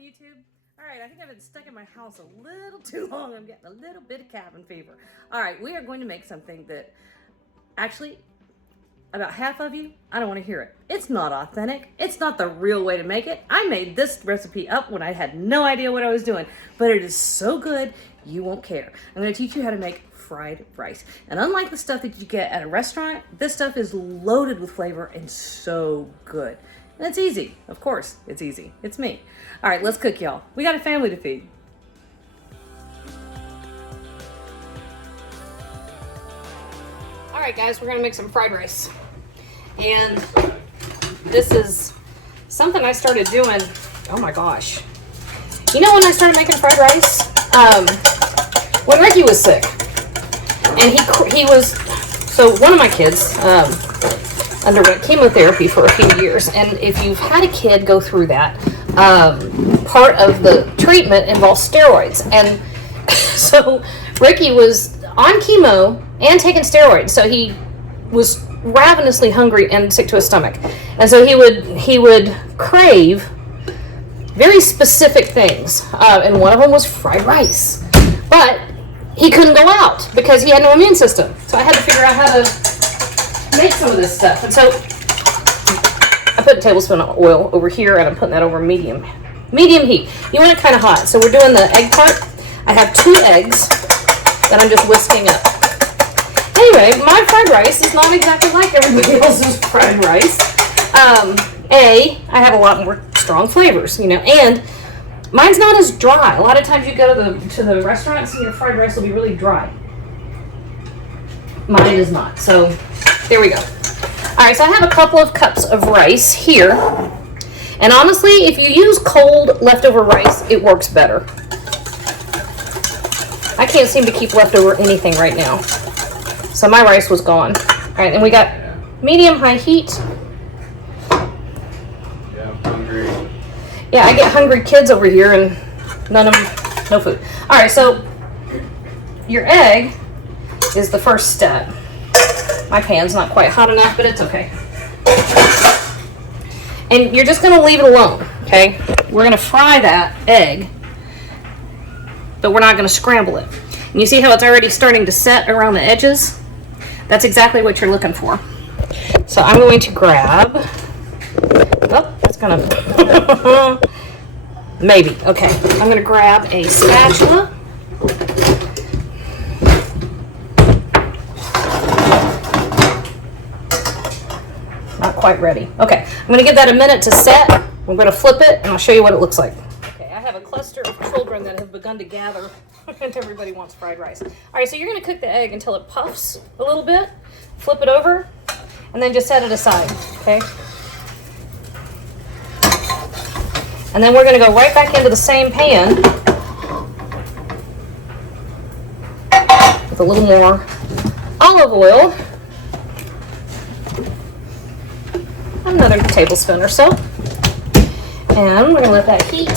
YouTube? All right, I think I've been stuck in my house a little too long. I'm getting a little bit of cabin fever. All right, we are going to make something that actually, about half of you, I don't want to hear it. It's not authentic. It's not the real way to make it. I made this recipe up when I had no idea what I was doing, but it is so good, you won't care. I'm going to teach you how to make fried rice. And unlike the stuff that you get at a restaurant, this stuff is loaded with flavor and so good. And it's easy. Of course, it's easy. It's me. All right, let's cook, y'all. We got a family to feed. All right, guys, we're gonna make some fried rice. And this is something I started doing, oh my gosh. You know when I started making fried rice? When Ricky was sick. And he was, so one of my kids underwent chemotherapy for a few years. And if you've had a kid go through that, part of the treatment involves steroids. And so Ricky was on chemo and taking steroids. So he was ravenously hungry and sick to his stomach. And so he would crave very specific things. And one of them was fried rice. But he couldn't go out because he had no immune system. So I had to figure out how to make some of this stuff. And so I put a tablespoon of oil over here and I'm putting that over medium heat. You want it kind of hot. So we're doing the egg part. I have 2 eggs that I'm just whisking up. Anyway, my fried rice is not exactly like everybody else's fried rice. I have a lot more strong flavors, you know, and mine's not as dry. A lot of times you go to the restaurants and your fried rice will be really dry. Mine is not. So there we go. All right, so I have a couple of cups of rice here. And honestly, if you use cold leftover rice, it works better. I can't seem to keep leftover anything right now. So my rice was gone. All right, and we got medium-high heat. Yeah, I'm hungry. Yeah, I get hungry kids over here and no food. All right, so your egg is the first step. My pan's not quite hot enough, but it's okay. And you're just gonna leave it alone, okay? We're gonna fry that egg, but we're not gonna scramble it. And you see how it's already starting to set around the edges? That's exactly what you're looking for. So I'm going to grab, oh, that's gonna, maybe, okay. I'm gonna grab a spatula. Not quite ready. Okay, I'm gonna give that a minute to set. I'm gonna flip it and I'll show you what it looks like. Okay, I have a cluster of children that have begun to gather and everybody wants fried rice. All right, so you're gonna cook the egg until it puffs a little bit, flip it over, and then just set it aside, okay? And then we're gonna go right back into the same pan with a little more olive oil. Another tablespoon or so. And we're gonna let that heat.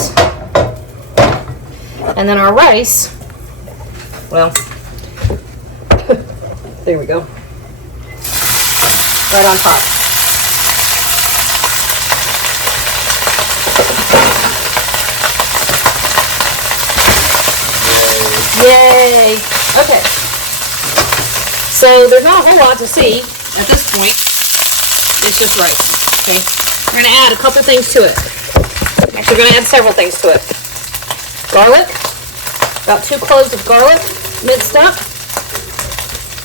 And then our rice, well, there we go. Right on top. Yay! Okay. So there's not a whole lot to see at this point. It's just rice. Okay. We're going to add a couple things to it. Actually, we're going to add several things to it. Garlic. About 2 cloves of garlic minced up.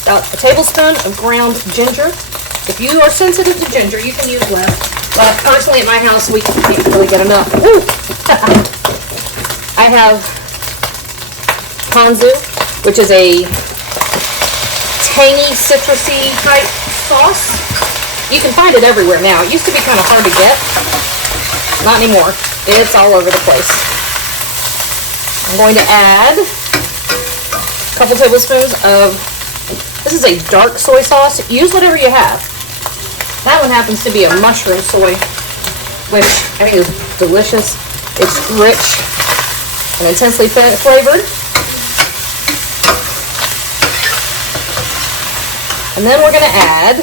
About a tablespoon of ground ginger. If you are sensitive to ginger, you can use less. But personally, at my house, we can't really get enough. Woo! I have ponzu, which is a tangy, citrusy type sauce. You can find it everywhere now. It used to be kind of hard to get. Not anymore. It's all over the place. I'm going to add a couple tablespoons of, this is a dark soy sauce. Use whatever you have. That one happens to be a mushroom soy, which I think is delicious. It's rich and intensely flavored. And then we're going to add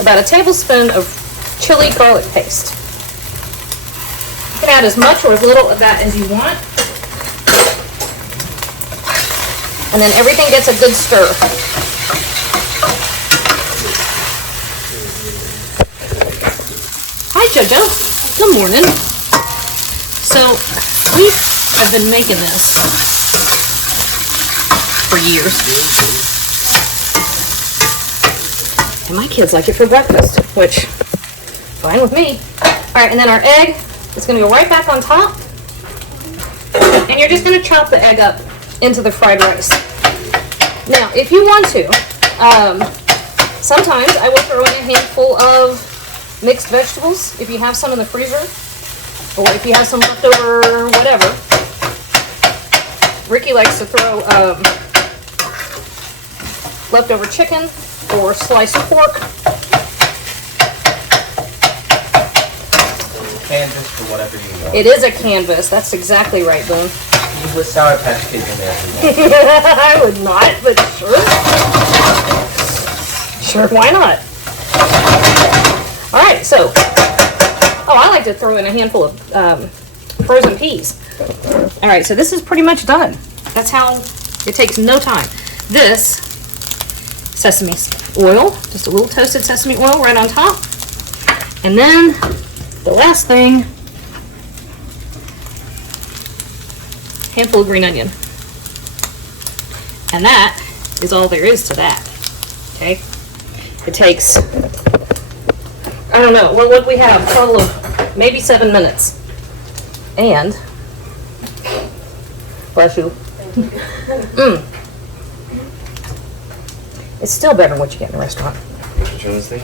about a tablespoon of chili garlic paste. You can add as much or as little of that as you want. And then everything gets a good stir. Hi, Jojo. Good morning. So, we have been making this for years. And my kids like it for breakfast, which, fine with me. Alright, and then our egg is going to go right back on top. And you're just going to chop the egg up into the fried rice. Now, if you want to, sometimes I will throw in a handful of mixed vegetables if you have some in the freezer, or if you have some leftover whatever. Ricky likes to throw leftover chicken or sliced pork. Canvas for whatever you want. It is a canvas. That's exactly right, Boone. You put Sour Patch Kids in there if you want. I would not, but sure. Sure, why not? Alright, so, I like to throw in a handful of frozen peas. Alright, so this is pretty much done. That's how it takes no time. This, sesame oil, just a little toasted sesame oil right on top. And then, the last thing, handful of green onion. And that is all there is to that. Okay? It takes, I don't know, what would we have? A total of maybe 7 minutes. And, bless you. It's still better than what you get in a restaurant. Which one is the